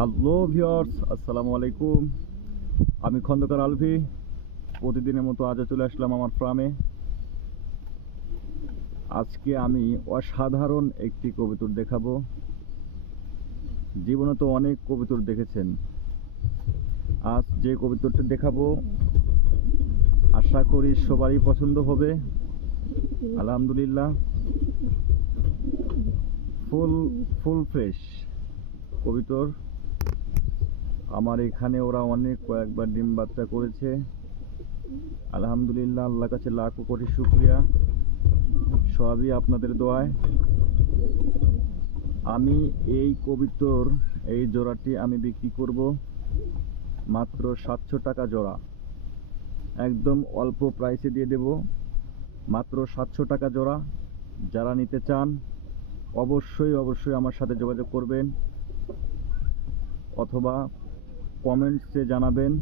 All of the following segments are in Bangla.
হ্যালো ভিউয়ার্স, আসসালামু আলাইকুম। আমি খন্দকার আলভি। প্রতিদিনের মতো আজও চলে আসলাম আমার ফার্মে। আজকে আমি অসাধারণ একটি কবুতর দেখাবো। জীবনে তো অনেক কবুতর দেখেছেন, আজ যে কবুতরটি দেখাবো আশা করি সবারই পছন্দ হবে। আলহামদুলিল্লাহ, ফুল ফ্রেশ কবুতর। আমার এখানে ওরা কয়েকবার ডিম বাচ্চা করেছে। আলহামদুলিল্লাহ, আল্লাহর কাছে লাখো কোটি শুকরিয়া, সবই আপনাদের দোয়ায়। আমি এই কবুতর, এই জোড়াটি আমি বিক্রি করব মাত্র 700 টাকা জোড়া। একদম অল্প প্রাইসে দিয়ে দেব, মাত্র 700 টাকা জোড়া। যারা নিতে চান অবশ্যই আমার সাথে যোগাযোগ করবেন অথবা কমেন্টসে জানাবেন।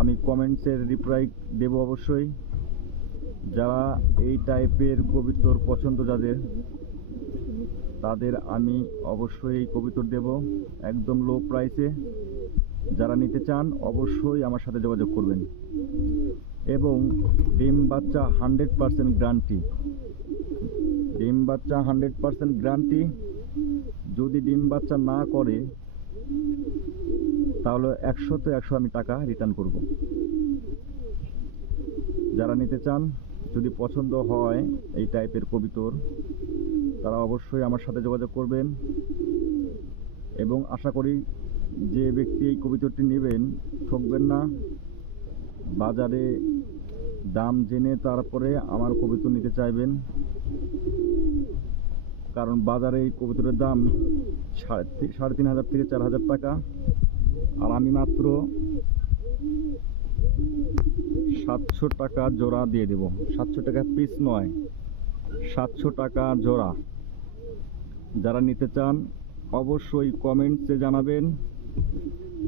আমি কমেন্টসের রিপ্লাই দেব অবশ্যই। যারা এই টাইপের কবুতর পছন্দ তাদের আমি অবশ্যই এই কবুতর দেব একদম লো প্রাইসে। যারা নিতে চান অবশ্যই আমার সাথে যোগাযোগ করবেন। এবং ডিম বাচ্চা 100% গ্যারান্টি। ডিম বাচ্চা 100% গ্যারান্টি। যদি ডিম বাচ্চা না করে তাহলে 100 তে 100 আমি টাকা রিটার্ন করব। যারা নিতে চান, যদি পছন্দ হয় এই টাইপের কবুতর, তারা অবশ্যই আমার সাথে যোগাযোগ করবেন। এবং আশা করি যে ব্যক্তি এই কবুতরটি নেবেন ঠকবেন না। বাজারে দাম জেনে তারপরে আমার কবুতর নিতে চাইবেন, কারণ বাজারে এই কবুতরের দাম 3,500 থেকে 4,000 টাকা। আর আমি মাত্র 700 টাকা জোড়া দিয়ে দেব। 700 টাকা পিস নয়, 700 টাকা জোড়া। যারা নিতে চান অবশ্যই কমেন্টসে জানাবেন।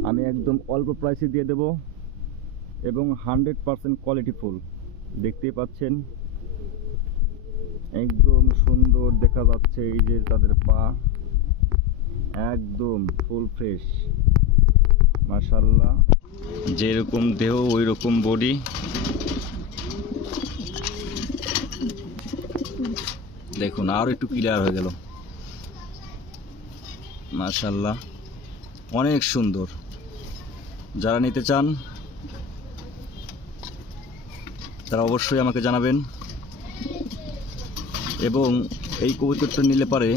আমি একদম অল্প প্রাইসে দিয়ে দেব এবং 100% কোয়ালিটিফুল। দেখতেই পাচ্ছেন একদম সুন্দর দেখা যাচ্ছে। এই যে তাদের পা একদম ফুল ফ্রেশ, মাশাআল্লাহ। যেরকম দেহ ওই রকম বডি। দেখুন আর একটু ক্লিয়ার হয়ে গেল, মাশাআল্লাহ, অনেক সুন্দর। যারা নিতে চান তারা অবশ্যই আমাকে জানাবেন। এবং এই কবুতরটা নিলে পারে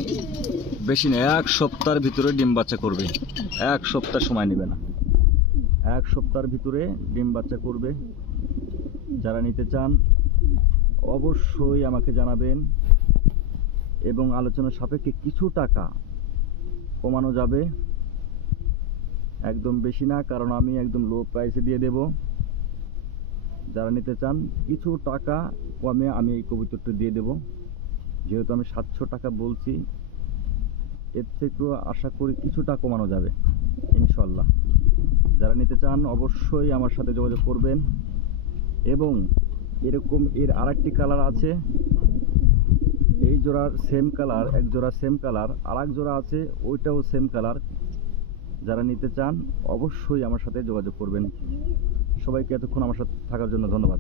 বেশি না 1 সপ্তাহের ভিতরে ডিম বাচ্চা করবে। 1 সপ্তাহ সময় নেবে না, 1 সপ্তাহের ভিতরে ডিম বাচ্চা করবে। যারা নিতে চান অবশ্যই আমাকে জানাবেন এবং আলোচনার সাপেক্ষে কিছু টাকা কমানো যাবে। একদম বেশি না, কারণ আমি একদম লো প্রাইসে দিয়ে দেব। যারা নিতে চান কিছু টাকা কমে আমি এই কবুতরটা দিয়ে দেব। যেহেতু আমি 700 টাকা বলছি, এর থেকেও আশা করি কিছুটা কমানো যাবে ইনশাল্লাহ। যারা নিতে চান অবশ্যই আমার সাথে যোগাযোগ করবেন। এবং এরকম এর আরেকটি কালার আছে, এই জোড়ার সেম কালার, এক জোড়া সেম কালার, আর এক জোড়া আছে ওইটাও সেম কালার। যারা নিতে চান অবশ্যই আমার সাথে যোগাযোগ করবেন। সবাইকে এতক্ষণ আমার সাথে থাকার জন্য ধন্যবাদ।